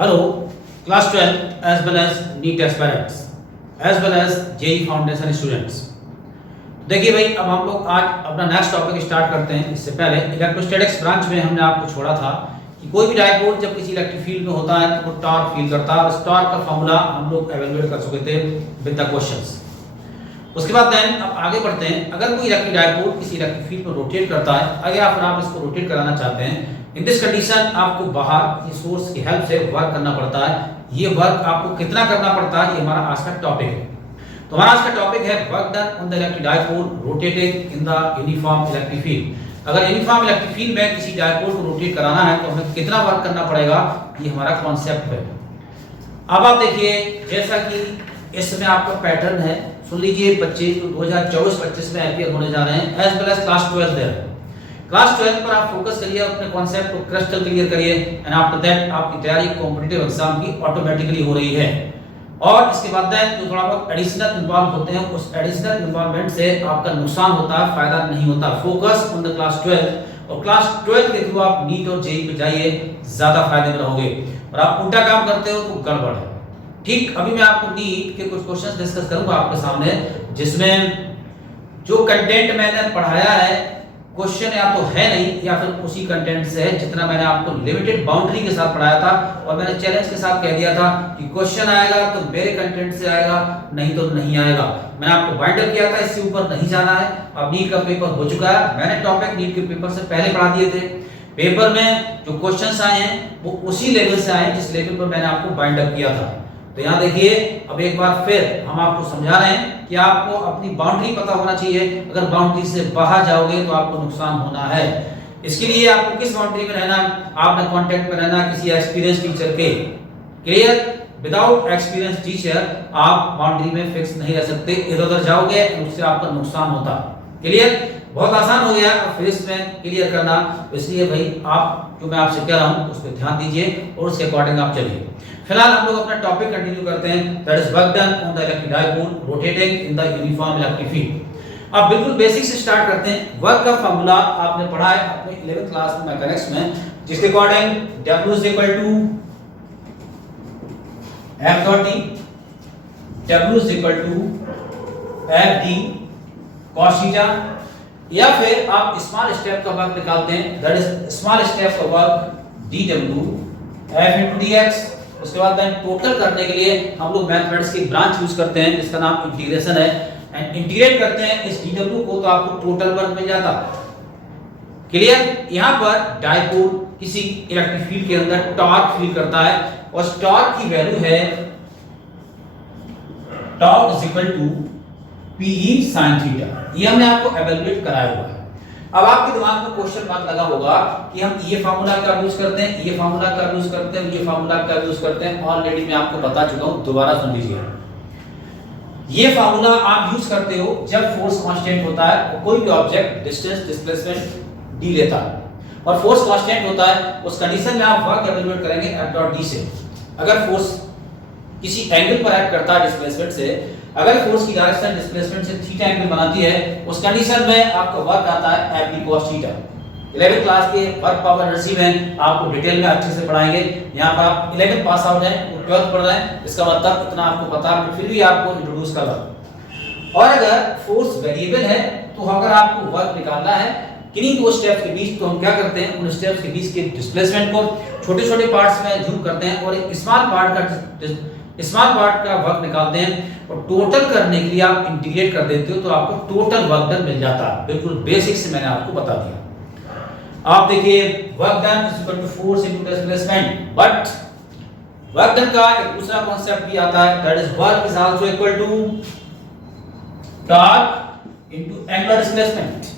Hello, class 12 as well as NEET aspirants as well as JEE foundation students. देखिए भाई, अब हम लोग आज अपना नेक्स्ट टॉपिक स्टार्ट करते हैं। इससे पहले इलेक्ट्रोस्टैटिक्स ब्रांच में हमने आपको छोड़ा था कि कोई भी डायपोल जब किसी इलेक्ट्रिक फील्ड में होता है तो वो टॉर्क फील करता है, और इस टॉर्क का फॉर्मूला हम लोग एवेलुएट कर चुके थे विद द क्वेश्चंस। उसके बाद देन अब आगे बढ़ते हैं। अगर कोई इलेक्ट्रिक डायपोल किसी इलेक्ट्रिक फील्ड में रोटेट करता है, अगर आप इसको रोटेट कराना चाहते हैं, इन दिस कंडीशन आपको बाहर किसी सोर्स की हेल्प से वर्क करना पड़ता है। ये वर्क आपको कितना करना पड़ता है, ये हमारा आज का टॉपिक है। तो हमारा आज का टॉपिक है work done on the electric dipole rotating in the uniform electric field. अगर यूनिफॉर्म इलेक्ट्रिक फील्ड में किसी डायपोल को रोटेट कराना है तो हमें कितना वर्क करना पड़ेगा, ये हमारा कॉन्सेप्ट है। अब आप देखिए, जैसा कि इसमें आपका पैटर्न है, सुन लीजिए बच्चे, जो 2024-25 में आईपीएल होने जा रहे हैं as well as class 12 there. Class 12 पर आप फोकस करिए, अपने कॉन्सेप्ट को क्रिस्टल क्लियर करिए, एंड आफ्टर दैट आपकी तैयारी कॉम्पिटिटिव एग्जाम की ऑटोमेटिकली हो रही है। और इसके बाद जो थोड़ा बहुत एडिशनल इन्वॉल्व होते हैं, उस एडिशनल इन्वॉल्वमेंट से आपका नुकसान होता है, फायदा नहीं होता। फोकस ऑन द क्लास 12, और क्लास 12 के थ्रू आप नीट और जेईई पे जाइए, ज्यादा फायदे में रहोगे। और आप उल्टा काम करते हो तो गड़बड़ है। ठीक, अभी मैं आपको नीट के कुछ क्वेश्चंस डिस्कस करूंगा आपके सामने, जिसमें जो कंटेंट मैंने पढ़ाया है, क्वेश्चन या तो है नहीं या फिर उसी कंटेंट से है जितना मैंने आपको लिमिटेड बाउंड्री के साथ पढ़ाया था। और मैंने चैलेंज के साथ कह दिया था कि क्वेश्चन आएगा तो मेरे कंटेंट से आएगा, नहीं तो नहीं आएगा। मैंने आपको बाइंडअप किया था, इससे ऊपर नहीं जाना है। अब नीट का पेपर हो चुका है, मैंने टॉपिक नीट के पेपर से पहले पढ़ा दिए थे। पेपर में जो क्वेश्चंस आए हैं वो उसी लेवल से आए जिस लेवल पर मैंने आपको बाइंडअप किया था। तो यहाँ देखिए, अब एक बार फिर हम आपको समझा रहे हैं कि आपको अपनी बाउंड्री पता होना चाहिए। अगर बाउंड्री से बाहर जाओगे तो आपको नुकसान होना है। इसके लिए आपको किस बाउंड्री में रहना, आपने कांटेक्ट में रहना किसी एक्सपीरियंस टीचर के। क्लियर? विदाउट एक्सपीरियंस टीचर आप बाउंड्री में फिक्स नहीं रह सकते, इधर उधर जाओगे उससे आपका नुकसान होता। क्लियर? बहुत आसान हो गया फिर इसमें क्लियर करना। इसलिए भाई, आप जो मैं आपसे कह रहा हूं उस पर ध्यान दीजिए और उसके अकॉर्डिंग आप चलिए। फिलहाल हम लोग अपना टॉपिक कंटिन्यू करते हैं, that is work done on the electric dipole rotating in the uniform electric field. अब बिल्कुल बेसिक से स्टार्ट करते हैं। वर्क का फार्मूला आपने पढ़ा है अपने 11th क्लास में मैकेनिक्स में, जिसके according W is equal to F dot D, W is equal to F D cos theta, या फिर आप स्मॉल स्टेप का वर्क निकालते हैं, दैट इज स्मॉल स्टेप का work dW F into dx। उसके बाद देन टोटल करने के लिए हम लोग मैथमेटिक्स की ब्रांच यूज करते हैं जिसका नाम इंटीग्रेशन है, एंड इंटीग्रेट करते हैं इस dW को तो आपको टोटल वर्क मिल जाता। क्लियर? यहाँ पर डायपोल किसी इलेक्ट्रिक फील्ड के अंदर टॉर्क फील करता है, और उस टॉर्क की वैल्यू है torque is equal to PE sin theta. ये हमने आपको एवेलुएट कराया हुआ है। अब आपके दिमाग में क्वेश्चन मार्क लगा होगा कि हम ये फार्मूला का यूज करते हैं, ये फार्मूला का यूज करते हैं, ये फार्मूला का यूज करते हैं। ऑलरेडी मैं आपको बता चुका हूं, दोबारा सुन लीजिए। ये फार्मूला आप यूज करते हो जब फोर्स कांस्टेंट होता है और कोई भी ऑब्जेक्ट डिस्टेंस डिस्प्लेसमेंट d लेता है, और फोर्स कांस्टेंट होता है, उस कंडीशन में आप वर्क एवेलुएट करेंगे F डॉट D से। अगर फोर्स किसी एंगल पर एक्ट करता है डिस्प्लेसमेंट से, अगर फोर्स की डायरेक्शन डिस्प्लेसमेंट से थीटा एंगल बनाती है, उस कंडीशन में आपका वर्क आता है F D cos theta. 11th class के वर्क पावर एनर्जी में आपको डिटेल में अच्छे से पढ़ाएंगे। यहाँ पर आप 11th पास आउट हैं, 12th पढ़ रहे हैं, इसका मतलब इतना आपको पता है, फिर भी आपको इंट्रोड्यूस कर रहा। और अगर फोर्स वेरिएबल है तो अगर आपको वर्क निकालना है किन्हीं दो स्टेप्स के बीच, तो हम क्या करते हैं, उन स्टेप्स के बीच के डिस्प्लेसमेंट को छोटे छोटे पार्ट्स में जूम करते हैं और एक स्मॉल पार्ट का वर्क निकालते हैं, और टोटल करने के लिए आप इंटीग्रेट कर देते हो तो आपको टोटल वर्क डन मिल जाता है। बिल्कुल बेसिक से मैंने आपको बता दिया। आप देखिए, work done is equal to force into displacement, but work done का एक दूसरा कांसेप्ट भी आता है, that is work is also equal to torque into angular displacement.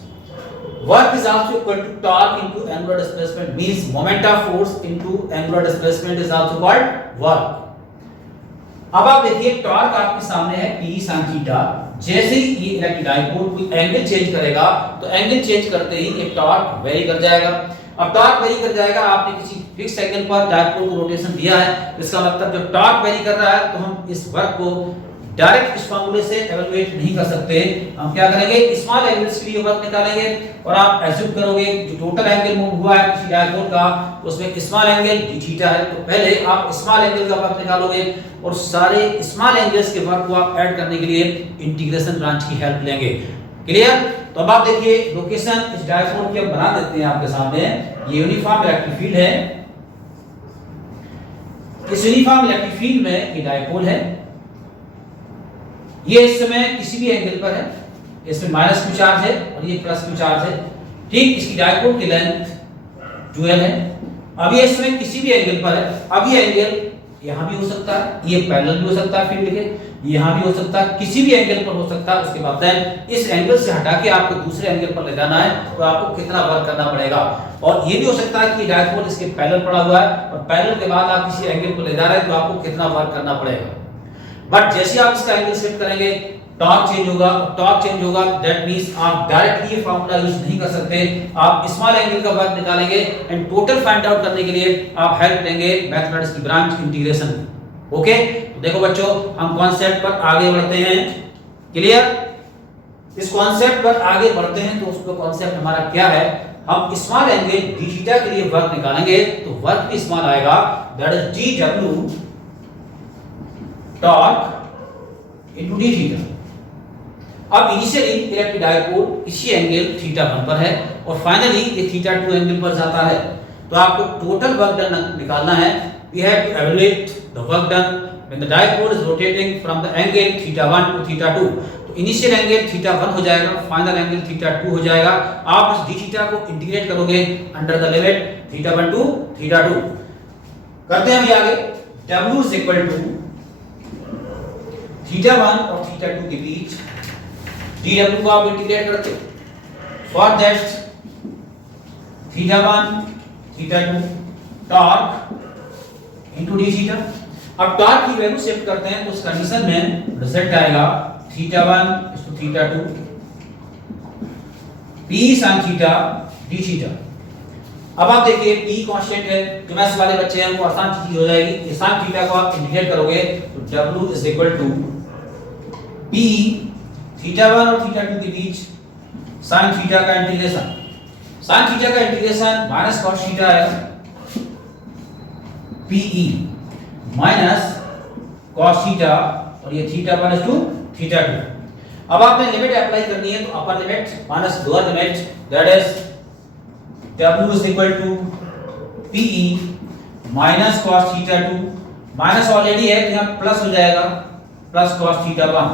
Work is also equal to torque into angular displacement, means moment of force into angular displacement is also called work। अब आप देखिए, torque आपके सामने है PE sin theta. जैसे ही ये electric dipole कोई angle change करेगा तो एंगल चेंज करते ही एक टॉर्क वेरी कर जाएगा। अब टॉर्क वेरी कर जाएगा, आपने किसी फिक्स एंगल पर डायपोल को रोटेशन दिया है, इसका मतलब जब टॉर्क वेरी कर रहा है तो हम इस वर्क को डायरेक्ट इस फार्मूले से एवेलुएट नहीं कर सकते। हम क्या करेंगे, स्मॉल एंगल्स के लिए वर्क निकालेंगे और आप एज्यूम करोगे जो टोटल एंगल मूव हुआ है किसी डायगोनल का उसमें स्मॉल एंगल d थीटा है, तो पहले आप स्मॉल एंगल का वर्क निकालोगे और सारे स्मॉल एंगल्स के वर्क को आप ऐड करने के लिए इंटीग्रेशन ब्रांच की हेल्प लेंगे। क्लियर? तो अब आप देखिए लोकेशन इस डायगोनल की हम बना देते हैं आपके सामने। ये यूनिफॉर्म इलेक्ट्रिक फील्ड है, इस यूनिफॉर्म इलेक्ट्रिक फील्ड में ये डायपोल है, ये इस समय किसी भी एंगल पर है, इसमें माइनस क्यू चार्ज है और ये प्लस क्यू चार्ज है। ठीक, इसकी डायपोल की लेंथ ड्यूअल है। अब ये इसमें किसी भी एंगल पर है, अब ये एंगल यहां भी हो सकता है, ये पैरेलल भी हो सकता है फील्ड के, यहां भी हो सकता है, किसी भी एंगल पर हो सकता है। उसके बाद इस एंगल से हटा के आपको दूसरे एंगल पर ले जाना है तो आपको कितना वर्क करना पड़ेगा। और ये भी हो सकता है कि डायपोल इसके पैरेलल पड़ा हुआ है और पैरेलल के बाद आप किसी एंगल को ले जा रहे हैं तो आपको कितना वर्क करना पड़ेगा। बट जैसे आप इसका एंगल शिफ्ट करेंगे टॉर्क चेंज होगा, टॉर्क चेंज होगा दैट मींस आप डायरेक्टली ये फार्मूला यूज नहीं कर सकते, आप स्मॉल एंगल का वर्क निकालेंगे एंड टोटल फाइंड आउट करने के लिए आप हेल्प लेंगे मैथमेटिक्स की ब्रांच इंटीग्रेशन। ओके, तो देखो बच्चों हम कॉन्सेप्ट पर आगे बढ़ते हैं। क्लियर? इस कॉन्सेप्ट पर आगे बढ़ते हैं तो उसका कॉन्सेप्ट हमारा क्या है, हम स्मॉल एंगल d थीटा के लिए वर्क निकालेंगे तो वर्क भी स्मॉल आएगा that is dw torque into d theta. अब इनिशियली इलेक्ट्रिक डायपोल किसी एंगल थीटा 1 पर है और फाइनली ये थीटा 2 एंगल पर जाता है, तो आपको टोटल वर्क डन निकालना है। We have to evaluate the work done when the dipole is rotating from the angle theta 1 to theta 2। तो इनिशियल एंगल थीटा 1 हो जाएगा, फाइनल एंगल थीटा 2 हो जाएगा। आप इस d थीटा को इंटीग्रेट करोगे under the limit theta 1 to theta 2। करते हैं अभी आगे, w is equal to theta 1 और थीटा 2 के बीच dw को आप इंटीग्रेट करते हो। For that theta 1 theta 2 torque into d theta. अब टॉर्क की वैल्यू शिफ्ट करते हैं तो उस कंडीशन में रिजल्ट आएगा theta 1 is to theta 2 p sin theta d theta. अब आप देखिए p कांस्टेंट है, जो मैथ्स वाले बच्चे हैं उनको आसान चीज हो जाएगी। ये sin थीटा को आप इंटीग्रेट करोगे तो w is equal to p theta 1 और थीटा 2 के बीच sin थीटा का इंटीग्रेशन। sin थीटा का इंटीग्रेशन माइनस cos थीटा आएगा pe माइनस cos थीटा और ये थीटा 1 इज टू थीटा 2। अब आपने लिमिट अप्लाई करनी है तो upper limit minus lower limit that is w is equal to pe minus cos theta 2 minus already है तो यहां प्लस हो जाएगा प्लस cos थीटा 1।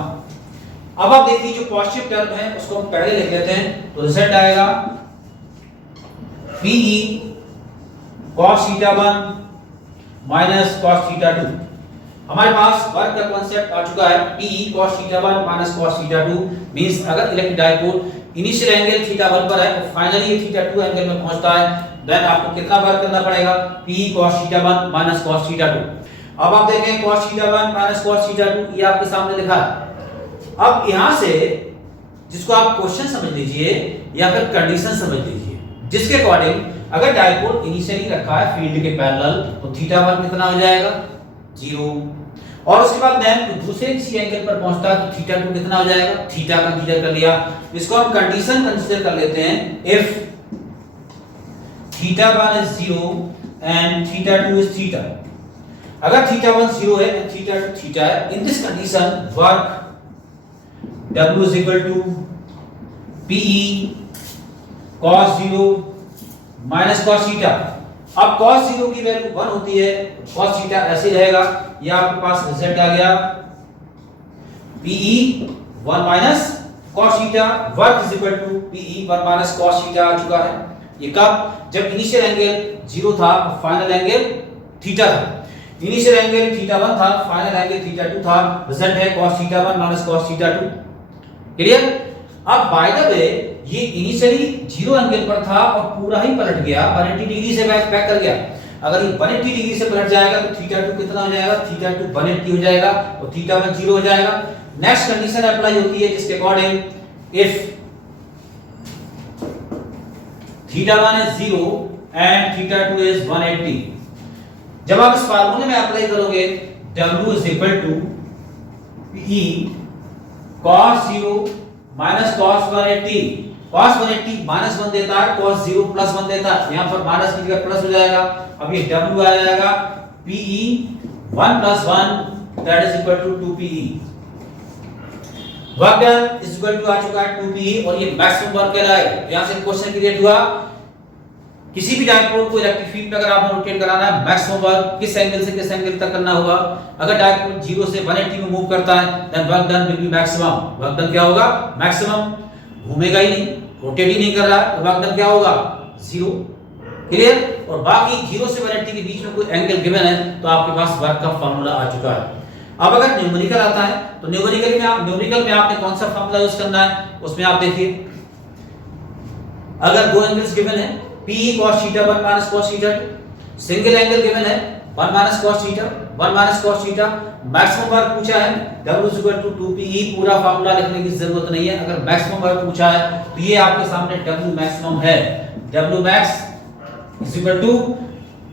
अब आप देखिए जो पॉजिटिव टर्म है उसको हम पहले लिख लेते हैं तो रिजल्ट आएगा pe cos theta 1 minus cos theta 2। हमारे पास वर्क का कांसेप्ट आ चुका है pe cos theta 1 minus cos theta 2 means अगर electric dipole initial angle theta 1 पर है और फाइनली ये थीटा 2 एंगल में पहुंचता है देन आपको कितना वर्क करना पड़ेगा pe cos theta 1 minus cos theta 2। अब आप देखें cos theta 1 minus cos theta 2 ये आपके सामने लिखा है। अब यहां से जिसको आप क्वेश्चन समझ लीजिए या फिर कंडीशन समझ लीजिए जिसके अकॉर्डिंग अगर डायपोल इनिशियली रखा है फील्ड के पैरेलल तो थीटा 1 कितना हो जाएगा 0 और उसके बाद देन दूसरे किसी एंगल पर पहुंचता है तो थीटा 2 कितना हो जाएगा थीटा कंसीडर कर लिया। इसको हम कंडीशन कंसीडर कर लेते हैं if theta 1 is 0 and theta 2 is theta. अगर थीटा 1 0 है एंड थीटा 2 थीटा है in this condition work w is equal to pe cos 0 minus cos theta। अब cos 0 की वैल्यू 1 होती है cos थीटा ऐसे रहेगा, ये आपके पास रिजल्ट आ गया pe 1 minus cos theta work is equal to pe 1 minus cos theta आ चुका है। ये कब जब इनिशियल एंगल 0 था फाइनल एंगल थीटा था। इनिशियल एंगल थीटा 1 था फाइनल एंगल थीटा 2 था, रिजल्ट है cos theta 1 minus cos theta 2। Clear? अब बाय द वे ये इनिशियली 0 एंगल पर था और पूरा ही पलट गया 180 डिग्री से बैक कर गया। अगर ये 180 डिग्री से पलट जाएगा तो थीटा 2 कितना हो जाएगा थीटा 2 180 हो जाएगा और थीटा 1 0 हो जाएगा। नेक्स्ट कंडीशन अप्लाई होती है जिसके according if theta 1 is 0 and theta 2 is 180। जब आप इस फार्मूले में अप्लाई करोगे w is equal to PE cos 0 minus cos 180, cos 180 minus 1 देता है, cos 0 प्लस 1 देता है, यहां पर माइनस की जगह प्लस हो जाएगा। अब ये W आ जाएगा PE 1 plus 1 that is equal to 2PE। Work done is equal to आ चुका है 2PE और ये मैक्सिमम वर्क कहलाएगा। यहां से क्वेश्चन क्रिएट हुआ, किसी भी डायपोल को इलेक्ट्रिक फील्ड में अगर आपने रोटेट कराना है, मैक्सिमम वर्क किस एंगल से किस एंगल तक करना होगा। अगर डायपोल 0 से 180 में मूव करता है then work done will be maximum. Work done क्या होगा? मैक्सिमम। घूमेगा ही नहीं, रोटेट ही नहीं कर रहा है, तो वर्क डन क्या होगा? 0। क्लियर? और बाकी 0 से 180 के बीच में कोई एंगल गिवन है तो आपके पास वर्क का फार्मूला आ चुका है। अब अगर न्यूमेरिकल आता है तो न्यूमेरिकल में आपने कौन सा फार्मूला यूज करना है, उसमें आप देखिए, अगर दो एंगल्स गिवन है PE cos theta 1 minus cos theta 2, single angle given है 1 minus cos theta 1 minus cos theta, maximum work पूछा है W is equal to 2PE। पूरा फार्मूला लिखने की जरूरत नहीं है, अगर मैक्सिमम वर्क पूछा है तो ये आपके सामने W मैक्सिमम है, W max is equal to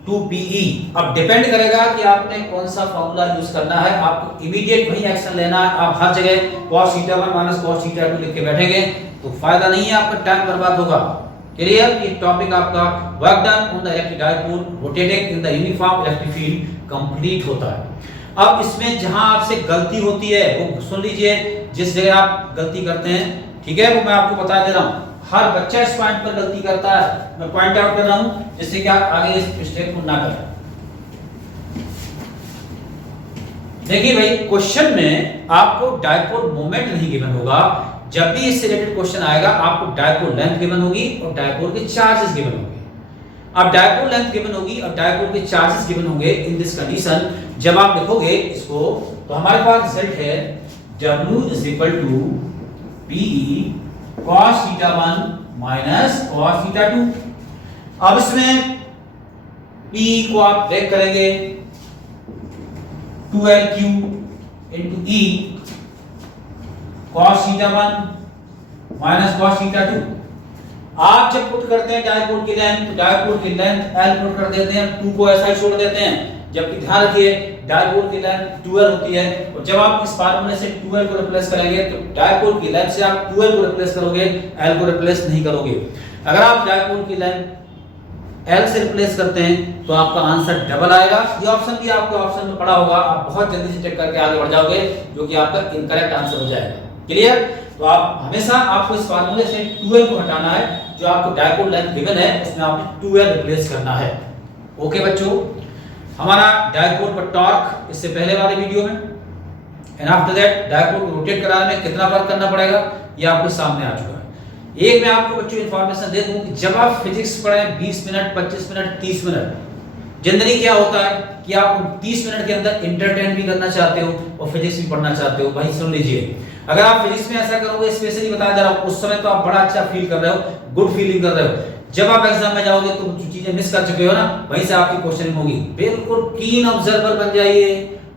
2PE। अब डिपेंड करेगा कि आपने कौन सा फार्मूला यूज करना है, आपको इमीडिएट वही एक्शन लेना है। आप हर जगह cos theta 1 minus cos theta 2 लिख के बैठेंगे तो फायदा नहीं है, आपका टाइम बर्बाद होगा। क्लियर? ये टॉपिक आपका work done on the electric dipole rotating in the uniform electric field complete होता है। अब इसमें जहां आपसे गलती होती है वो सुन लीजिए, जिस जगह आप गलती करते हैं, ठीक है, वो मैं आपको बता दे रहा हूं। हर बच्चा इस पॉइंट पर गलती करता है, मैं पॉइंट आउट कर रहा हूं जिससे कि आप आगे इस मिस्टेक को ना करें। देखिए भाई, क्वेश्चन में आपको डायपोल मोमेंट नहीं गिवन होगा। जब भी इससे रिलेटेड क्वेश्चन आएगा आपको डायपोल लेंथ गिवन होगी और डायपोल के चार्जेस गिवन होंगे। अब डायपोल लेंथ गिवन होगी और डायपोल के चार्जेस गिवन होंगे। इन दिस कंडीशन जब आप लिखोगे इसको तो हमारे पास रिजल्ट है W is equal to PE cos theta 1 minus cos theta 2। अब इसमें P को आप ब्रेक करेंगे 2L3 into E cos theta 1 minus cos theta 2। आप जब पुट करते हैं डायपोल की लेंथ तो डायपोल की लेंथ L पुट कर देते हैं, 2 को ऐसा ही छोड़ देते हैं। जबकि ध्यान रखिए डायपोल की लेंथ 12 होती है और जब आप इस फार्मूले से 12 को रिप्लेस करेंगे तो डायपोल की लेंथ से आप 12 को रिप्लेस करोगे, L को रिप्लेस नहीं करोगे। अगर आप डायपोल की लेंथ L से रिप्लेस करते हैं तो आपका आंसर डबल आएगा। ये ऑप्शन भी आपके ऑप्शन में पड़ा होगा, आप बहुत जल्दी से चेक करके आगे बढ़ जाओगे, जो कि आपका इनकरेक्ट आंसर हो जाएगा। क्लियर? तो आप हमेशा आपको इस फार्मूले से 12 को हटाना है, जो आपको डायपोल लेंथ गिवन है उसमें आपने 12 रिप्लेस करना है। ओके बच्चों, हमारा डायपोल पर टॉर्क इससे पहले वाले वीडियो में एंड आफ्टर दैट डायपोल को रोटेट कराने में कितना वर्क करना पड़ेगा ये आपके सामने आ चुका है। एक मैं आपको बच्चों इंफॉर्मेशन दे दूं कि जब आप फिजिक्स पढ़ें 20 मिनट 25 मिनट 30 मिनट, जनरली क्या होता है कि आप 30 मिनट के अंदर एंटरटेन भी करना चाहते हो और फिजिक्स भी पढ़ना चाहते हो। भाई सुन लीजिए, अगर आप फिजिक्स में ऐसा करोगे, स्पेशली बता दे रहा हूं, उस समय तो आप बड़ा अच्छा फील कर रहे हो, गुड फीलिंग कर रहे हो। जब आप एग्जाम में जाओगे तो जो चीजें मिस कर चुके हो ना, वहीं से आपकी क्वेश्चनिंग होगी। बिल्कुल कीन ऑब्जर्वर बन जाइए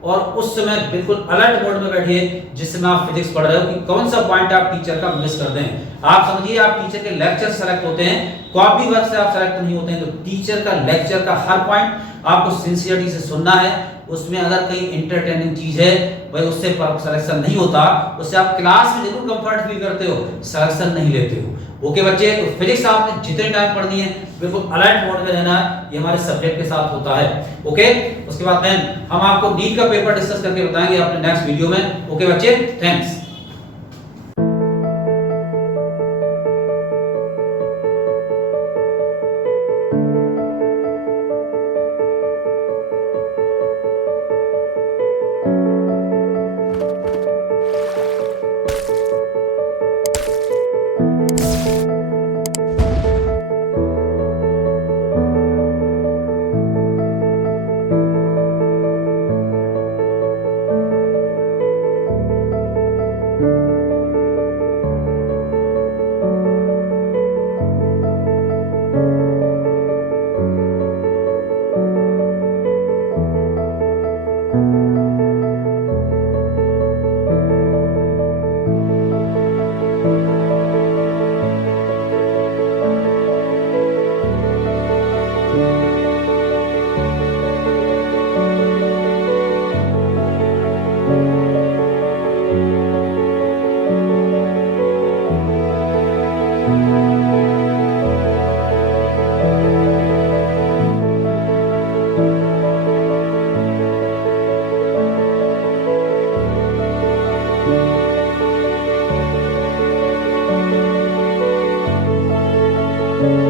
और उस समय बिल्कुल अलर्ट मोड में बैठिए जिस समय आप फिजिक्स पढ़ रहे हो कि कौन सा पॉइंट आप टीचर का मिस कर दें। आप समझिए, आप टीचर के लेक्चर सेलेक्ट होते हैं, कॉपी वर्क से आप सेलेक्ट नहीं होते हैं, तो टीचर का लेक्चर का हर पॉइंट आपको सिंसियरिटी से सुनना है। उसमें अगर कहीं एंटरटेनिंग चीज है भाई, उससे सिलेक्शन नहीं होता, उससे आप क्लास में जरूर कंफर्ट फील करते हो, सिलेक्शन नहीं लेते हो। ओके बच्चे, तो फिजिक्स आपने जितने टाइम पढ़नी है बिल्कुल अलर्ट मोड में रहना है, ये हमारे सब्जेक्ट के साथ होता है। ओके, उसके बाद हम आपको नीट का पेपर डिस्कस करके बताएंगे अपने नेक्स्ट वीडियो में। ओके बच्चे, थैंक्स। हैं।